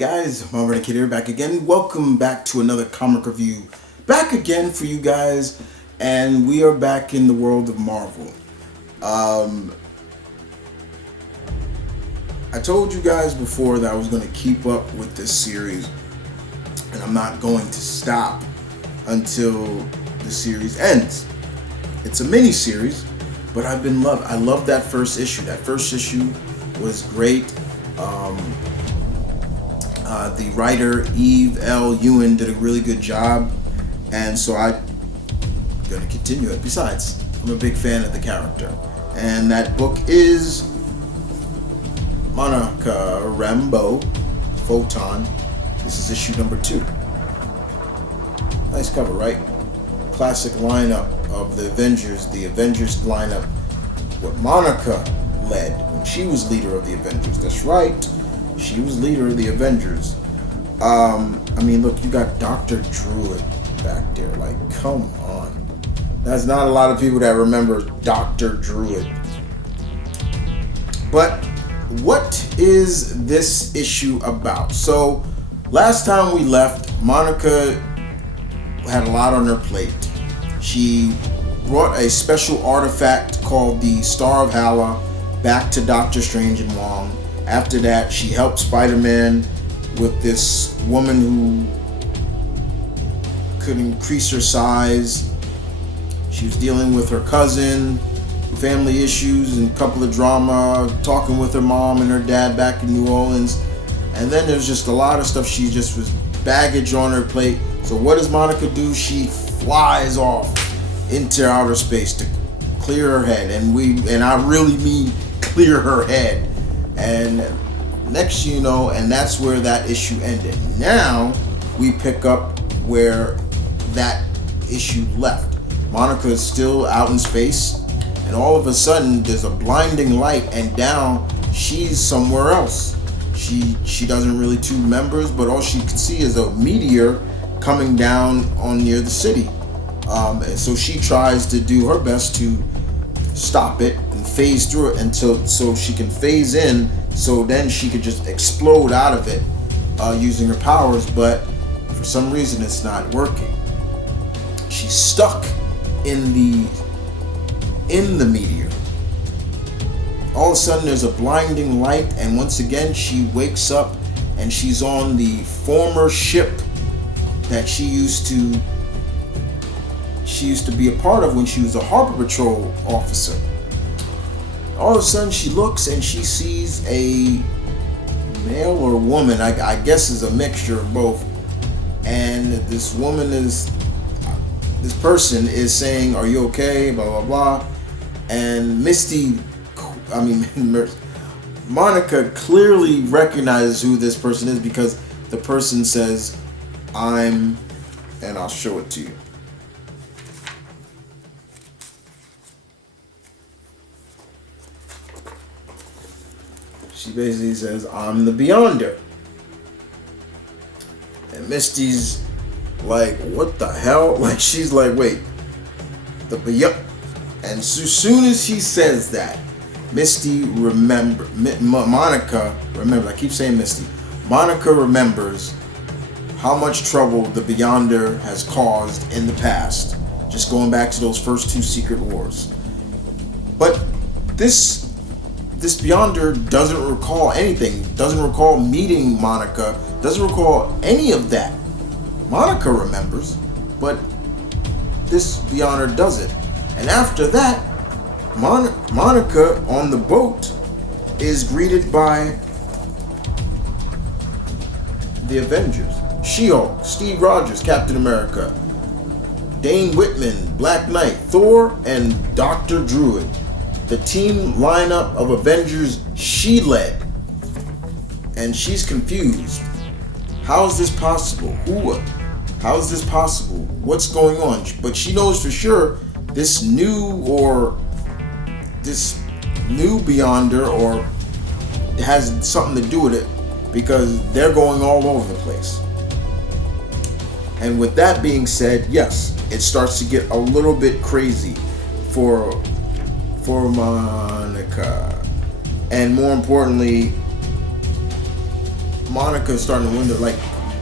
guys, M.V.K here, back again. Welcome back to another comic review. Back again for you guys, and we are back in the world of Marvel. I told you guys before that I was going to keep up with this series, and I'm not going to stop until the series ends. It's a mini-series, but I love that first issue. That first issue was great. The writer L.Ewing did a really good job, and so I'm going to continue it. Besides, I'm a big fan of the character, and that book is Monica Rambeau, Photon. This is issue number 2. Nice cover, right? Classic lineup of the Avengers lineup, what Monica led when she was leader of the Avengers. That's right, she was leader of the Avengers. Look, you got Dr. Druid back there. Like, come on. There's not a lot of people that remember Dr. Druid. But what is this issue about? So, last time we left, Monica had a lot on her plate. She brought a special artifact called the Star of Hala back to Doctor Strange and Wong. After that, she helped Spider-Man with this woman who could increase her size. She was dealing with her cousin, family issues, and a couple of drama, talking with her mom and her dad back in New Orleans. And then there's just a lot of stuff. She just was baggage on her plate. So what does Monica do? She flies off into outer space to clear her head. And I really mean clear her head. And next you know, and that's where that issue ended. Now we pick up where that issue left. Monica is still out in space, and all of a sudden there's a blinding light, and down she's somewhere else. She doesn't really tube members, but all she can see is a meteor coming down on near the city. And so she tries to do her best to stop it and phase through it so she can phase in, so then she could just explode out of it using her powers. But for some reason it's not working. She's stuck in the meteor. All of a sudden there's a blinding light, and once again she wakes up, and she's on the former ship that she used to be a part of when she was a Harbor Patrol officer. All of a sudden she looks and she sees a male or woman, I guess is a mixture of both, and this person is saying, "Are you okay?" Blah blah blah. And Monica clearly recognizes who this person is, because the person says, and I'll show it to you. She basically says, "I'm the Beyonder." And Misty's like, "What the hell?" Like, she's like, "Wait, the Beyonder?" And so soon as she says that, Monica remembers, I keep saying Misty, Monica remembers how much trouble the Beyonder has caused in the past, just going back to those first 2 Secret Wars. But this Beyonder doesn't recall anything, doesn't recall meeting Monica, doesn't recall any of that. Monica remembers, but this Beyonder doesn't. And after that, Monica on the boat is greeted by the Avengers. She-Hulk, Steve Rogers, Captain America, Dane Whitman, Black Knight, Thor, and Dr. Druid. The team lineup of Avengers she led. And she's confused. How is this possible? How is this possible? What's going on? But she knows for sure this new Beyonder or has something to do with it, because they're going all over the place. And with that being said, yes, it starts to get a little bit crazy for Monica. And more importantly, Monica is starting to wonder, like,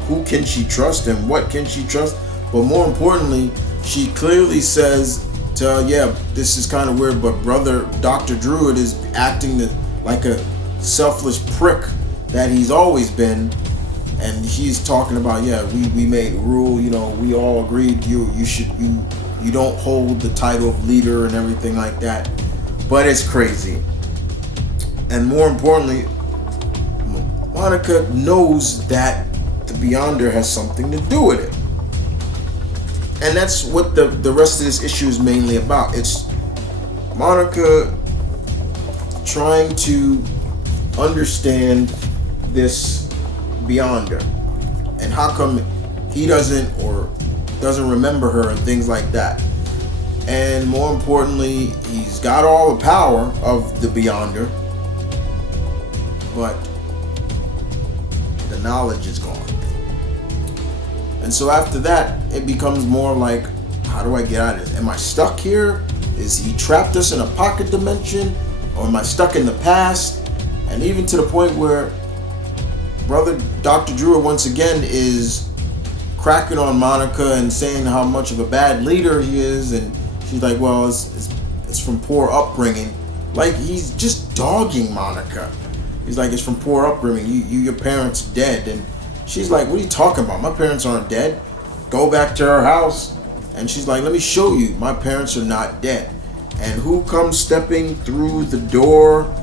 who can she trust and what can she trust? But more importantly, she clearly says to, yeah, this is kind of weird, but brother Dr. Druid is acting like a selfless prick that he's always been. And he's talking about, yeah, we made a rule, you know, we all agreed you don't hold the title of leader and everything like that. But it's crazy. And more importantly, Monica knows that the Beyonder has something to do with it. And that's what the rest of this issue is mainly about. It's Monica trying to understand this Beyonder and how come he doesn't remember her and things like that. And more importantly, he's got all the power of the Beyonder, but the knowledge is gone. And so after that, it becomes more like, how do I get out of this? Am I stuck here? Is he trapped us in a pocket dimension? Or am I stuck in the past? And even to the point where brother Dr. Druid once again is cracking on Monica and saying how much of a bad leader he is, and she's like, well, it's from poor upbringing. Like, he's just dogging Monica. He's like, it's from poor upbringing. Your parents dead. And she's like, what are you talking about? My parents aren't dead. Go back to her house. And she's like, let me show you. My parents are not dead. And who comes stepping through the door?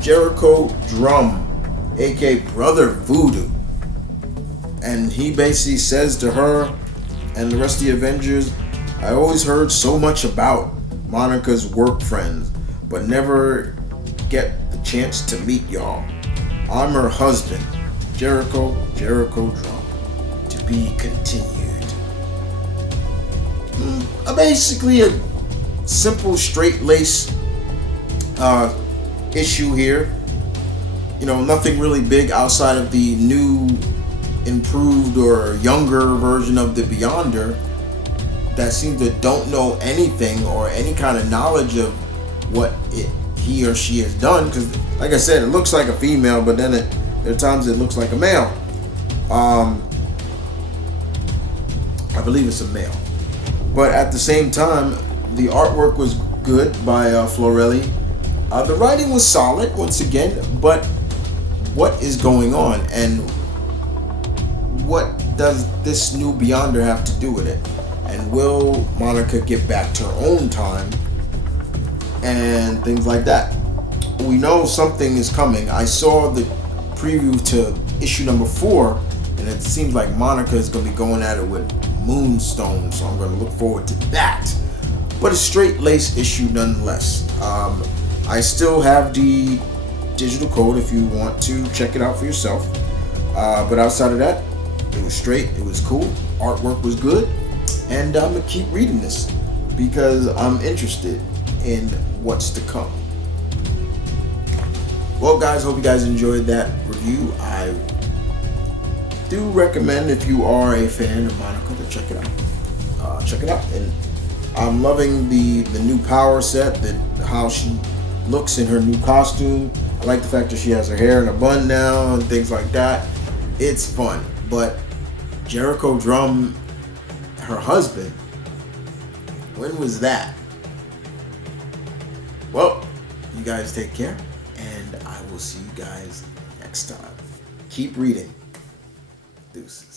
Jericho Drum, aka Brother Voodoo. And he basically says to her and the rest of the Avengers, I always heard so much about Monica's work friends, but never get the chance to meet y'all. I'm her husband, Jericho Drum. To be continued. Basically a simple straight-lace issue here. You know, nothing really big outside of the new, improved or younger version of the Beyonder that seems to don't know anything or any kind of knowledge of what he or she has done. Because, like I said, it looks like a female, but then there are times it looks like a male. I believe it's a male. But at the same time, the artwork was good by Florelli. The writing was solid, once again, but what is going on? And what does this new Beyonder have to do with it? And will Monica get back to her own time? And things like that. We know something is coming. I saw the preview to issue number 4, and it seems like Monica is going to be going at it with Moonstone, so I'm going to look forward to that. But a straight-laced issue nonetheless. I still have the digital code if you want to check it out for yourself. But outside of that, it was straight, it was cool, artwork was good, and I'm going to keep reading this because I'm interested in what's to come. Well, guys, hope you guys enjoyed that review. I do recommend, if you are a fan of Monica, to check it out. Check it out. And I'm loving the new power set, how she looks in her new costume. I like the fact that she has her hair in a bun now and things like that. It's fun. But Jericho Drum, her husband, when was that? Well, you guys take care, and I will see you guys next time. Keep reading. Deuces.